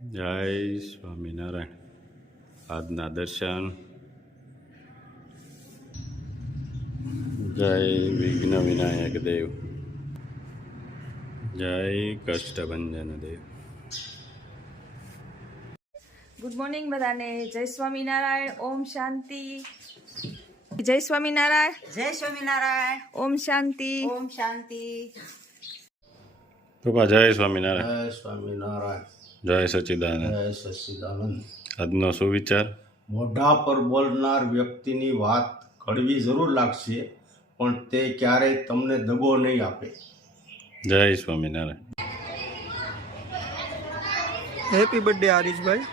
જય સ્વામિનારાયણ. આજના દર્શન. જય વિઘ્ન વિનાયક દેવ. જય કષ્ટભંજન દેવ. ગુડ મોર્નિંગ બધાને. જય સ્વામિનારાયણ. ઓમ શાંતિ. જય સ્વામિનારાયણ. જય સ્વામિનારાયણ. ઓમ શાંતિ. ઓમ શાંતિ. પપ્પા જય સ્વામિનારાયણ. જય સ્વામિનારાયણ. જય સચ્ચિદાનંદ. જય સચ્ચિદાનંદ. આજનો સુવિચાર. મોઢા પર બોલનાર વ્યક્તિની વાત કડવી જરૂર લાગશે, પણ તે ક્યારેય તમને દગો નહીં આપે. જય સ્વામિનારાયણ. Happy birthday Harishbhai.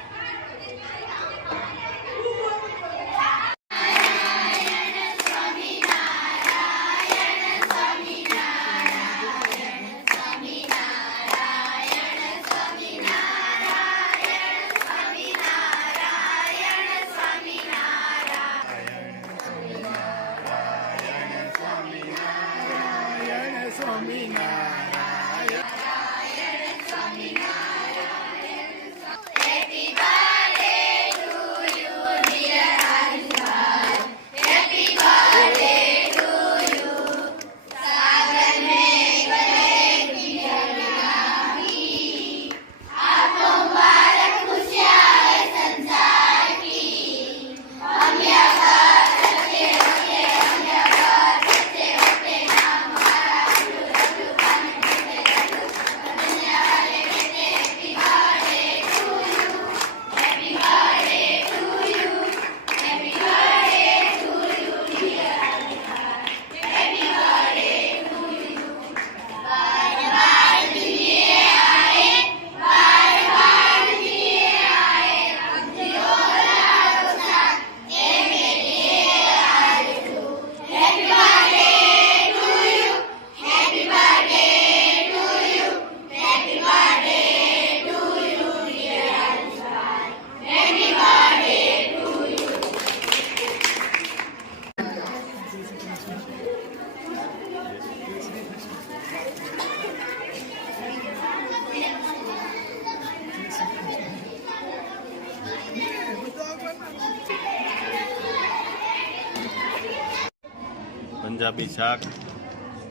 પંજાબી શાક,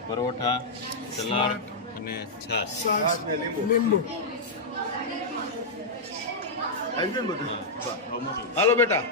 પરોઠા, સલાડ અને છાશ. હાલો બેટા.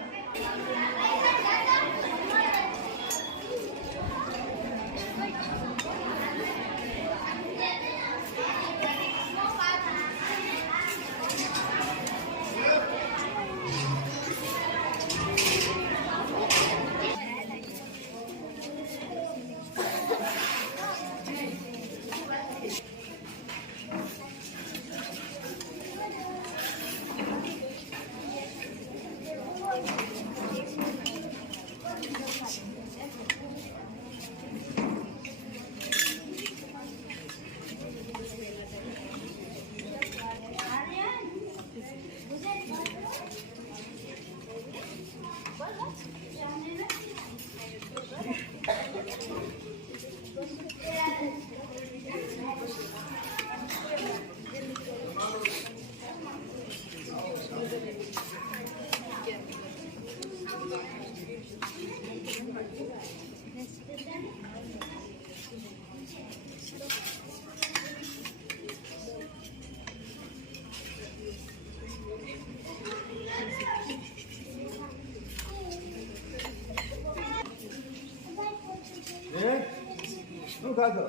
શું ખાધો?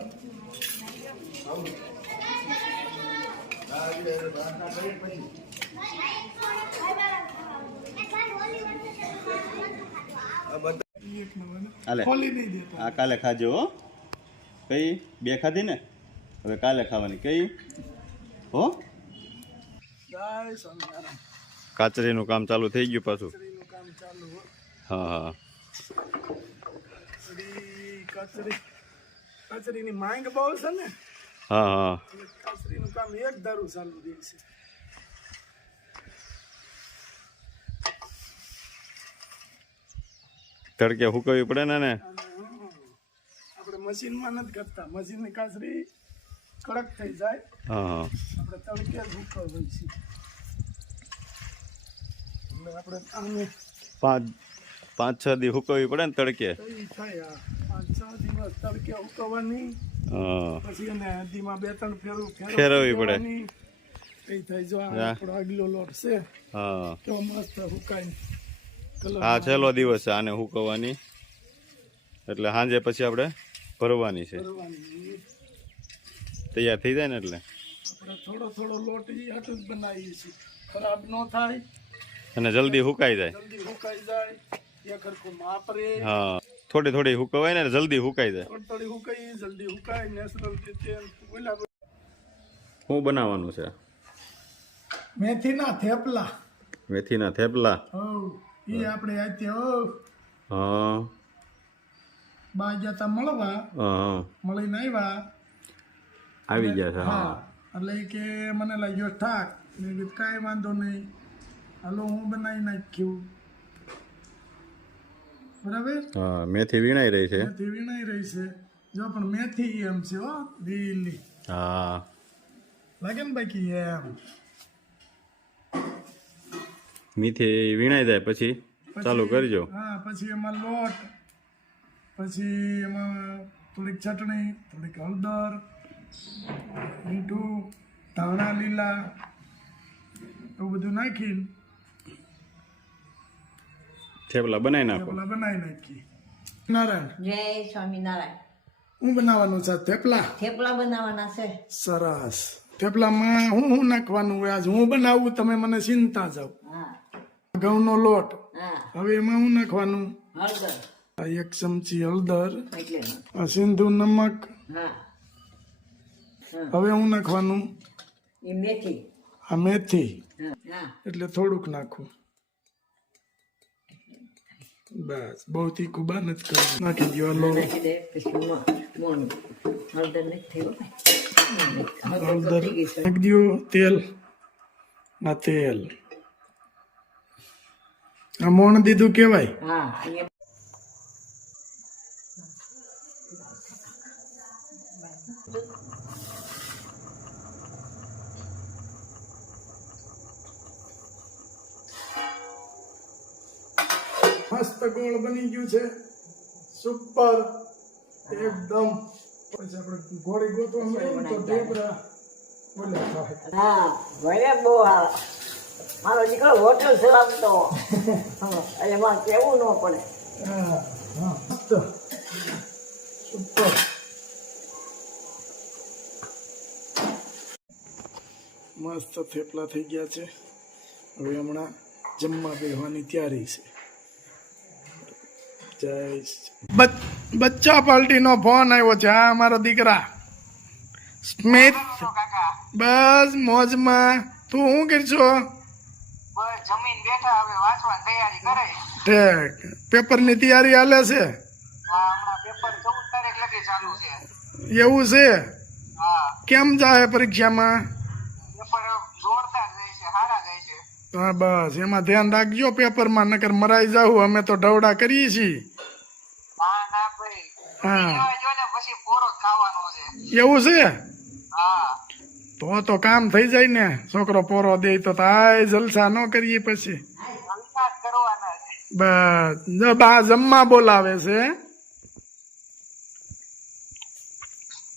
આ કાલે ખાજો હો. કઈ બે ખાધી ને, હવે કાલે ખાવાની. કઈ હો? કાચરીનું કામ ચાલુ થઈ ગયું પાછું. હા હા. કચરીની માંગ બહુ છે ને. હા હા. કચરીનું કામ એક ધારું ચાલુ રહે છે. તડકે હુકવવી પડે ને. આપણે મશીનમાં નથી કરતા. મશીનની કાચરી કડક થઈ જાય. હા હા. આપણે તડકે જ હુકવવી છે. એટલે આપણે આને 5-6 દી હુકવવી પડે ને તડકે. કઈ થાય આ 5-6 દિવસ તડકે ઉકવવાની, હા પછી એને હદીમાં 2-3 ફેરવું ફેરવવી પડે. કઈ થાય જો આ હા. આપણો આગલો લોટ છે હા તો મસ્ત હુકાય કલર આ છેલ્લો દિવસ છે આને હુકવવાની, એટલે સાંજે પછી આપણે ભરવાની છે, કરવાની. તૈયાર થઈ જાય ને એટલે. આપણે થોડો થોડો લોટ ઈ હાટું જ બનાવીએ છીએ, ખરાબ ન થાય, અને જલ્દી હુકાઈ જાય. જલ્દી હુકાઈ જાય, એક હરખું માપ રહે, હા થોડી થોડી હુકવાય ને જલ્દી હુકાઈ જાય. થોડી થોડી હુકાઈ જલ્દી હુકાય નેચરલ રીતે. ઓલા શું બનાવવાનું છે? મેથીના થેપલા, મેથીના થેપલા. ઈ આપણે આતે હો હા બા જતા મળવા, હા મળીને આવ્યા. આવી ગયા છે. હા એટલે ઈ કે મને લાગ્યો ઠાક, મેં કીધું કાંઈ વાંધો નહીં, હાલો હું બનાવી નાખ્યું. બરાબર, હા મેથી વીણાઈ રહી છે. મેથી વીણાઈ રહી છે જો, પણ મેથી એમ છે હો લીલી, હા લાગે ને બાકી એમ. મેથી વીણાઈ જાય પછી ચાલુ કરજો. હા પછી એમાં લોટ, પછી એમાં થોડીક ચટણી, થોડીક હળદર, મીઠું, ધાણા લીલા, એવું બધું નાખીને થેપલા બનાવી નાખો. થેપલા બનાવી નાખી. નારાયણ, જય સ્વામિનારાયણ. હું બનાવવાનું છે થેપલા. થેપલા બનાવવાના છે. સરસ. થેપલામાં હું નાખવાનું હોય આજ હું બનાવું, તમે મને ચિંતા જાવ. હા ઘઉંનો લોટ, હા, હવે એમાં હું નાખવાનું, હળદર આ 1 ચમચી હળદર, એટલે આ સિંધુ નમક, હા, હવે હું નાખવાનું એ મેથી, આ મેથી, હા હા, એટલે થોડુંક નાખું બસ, બહુ તીખું બહાર નથી કરવું. નાખી દો લો નાખી દે પછી મોણ હળદર નથી થયું. હળદર, નાખી દો તેલ, આ તેલ, આ મોણ દીધું કેવાય. હા અહીંયા મસ્ત ગોળ બની ગયું છે, સુપર એકદમ. પછી આપણે ગોળી ગોતવા મળે ને તો ઢેબરા બોલે થાય. હા ભલે બહુ હારા. મારો દીકરો હોટલ ચલાવતો એટલે મારે કેવું ન પડે. હા હા મસ્ત સુપર. મસ્ત થેપલા થઈ ગયા છે. હવે હમણાં જમવા બેસવાની તૈયારી છે. જય બચ્ચા પાર્ટીનો ફોન આવ્યો છે. હા મારા દીકરા સ્મિત, બસ મોજમાં. તું શું કરશો? જમીન બેઠા હવે વાંચવાની તૈયારી કરે. ઠીક, પેપરની તૈયારી હાલે છે? હા હમણાં પેપર 14 તારીખ લગી ચાલુ છે. એવું છે? હા કેમ જાય પરીક્ષામાં? પેપર જોરદાર જાય છે, સારા જાય છે. હા બસ એમાં ધ્યાન રાખજો પેપરમાં, નકર મરાઈ જાવ. અમે તો ઢવડા કરીએ છીએ. હા ના ભાઈ હા લેવા જો ને પછી પોરો જ ખાવાનો છે. એવું છે? હા તો કામ થઈ જાય ને. છોકરો પોરો દે તો આય જલસા ન કરીએ પછી. હલકા જ કરવાના છે. બસ જો બા જમવા બોલાવે છે.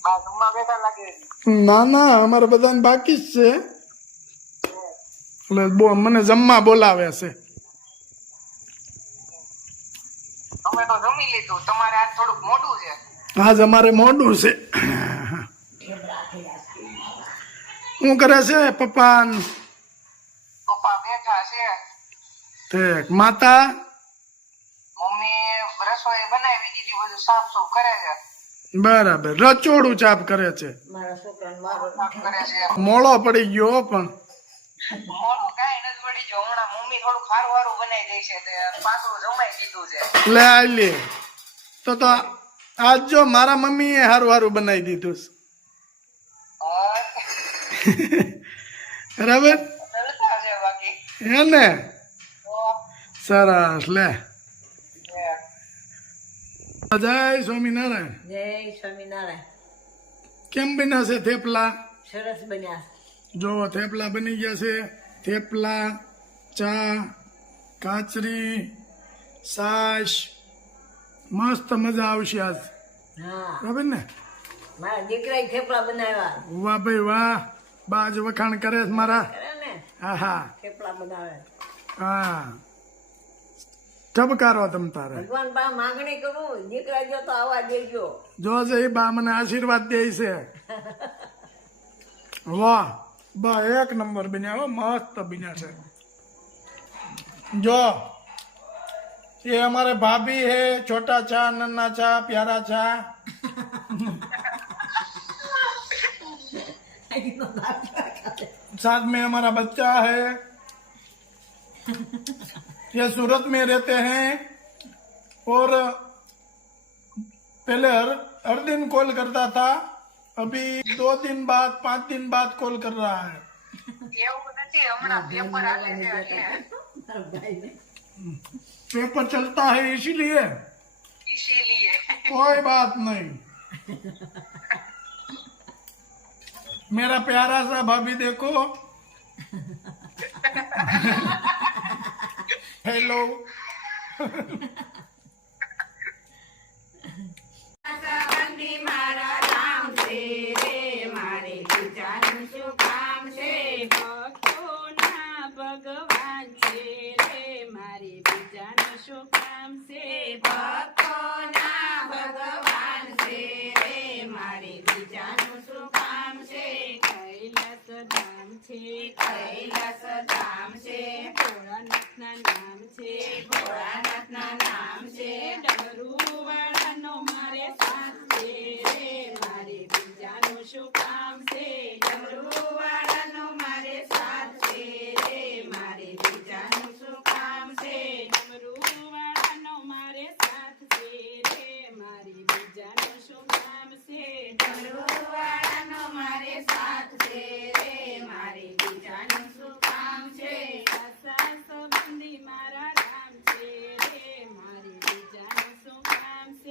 બા જમવા બેઠા લાગે. ના ના અમારે બધાને બાકી જ છે, એટલે મને જમવા બોલાવે છે. અમે તો જમી લીધું, તમારે આજ થોડુંક મોડું છે. આજ અમારે મોડું છે. શું કરે છે પપ્પા? પપ્પા બેઠા છે. ઠીક, માતા? મમ્મી રસોઈ બનાવી દીધી, બધું સાફ સૂફ કરે છે. બરાબર, રચોડું ચાપ કરે છે. મારા છોકરાને મારો સાફ કરે છે. મોળો પડી ગયો પણ. મોડું કાંઈ નથી પડી ગયું. હમણાં મમ્મી થોડું ખારું વારું બનાવી દે છે, તે પાછું જમાઈ દીધું છે. લે આ લે, તો આજ જો મારા મમ્મીએ હારું હારું બનાવી દીધું છે. બરાબર જલસા છે બાકી. હે ને? તો સરસ. લે એ જય સ્વામિનારાયણ. જય સ્વામિનારાયણ. કેમ બન્યા છે થેપલા? સરસ બન્યા. જો થેપલા બની ગયા છે. થેપલા, ચા કાચરી સાસ મસ્ત મજા આવશે આજ હા બરાબર ને મારા દીકરાએ થેપલા બનાવ્યા વાહ ભાઈ વાહ બાજ વખાણ કરે છે મારા કરે ને હા હા થેપલા બનાવે હા ચબકારો તમ તારે ભગવાન બા માંગણી કરું દીકરા જો તો આવા દેજો જો છે એ બા મને આશીર્વાદ દે છે વાહ બા એક નંબર બન્યા હો મસ્ત બન્યા છે જો ये हमारे भाभी है छोटा चा नन्ना चा प्यारा चा साथ में हमारा बच्चा है ये सूरत में रहते हैं और पहले हर दिन कॉल करता था अभी 2 दिन बाद 5 दिन बाद कॉल कर रहा है એવું નથી હમણાં પેપર હાલે છે એટલે पेपर चलता है इसीलिए इसीलिए कोई बात नहीं मेरा प्यारा सा भाभी देखो हेलो ભગવાન છે રે મારી બીજાનું શું કામ છે ભક્તોના ભગવાન છે રે મારી બીજાનું શું કામ છે કૈલાસ ધામ છે કૈલાસ ધામ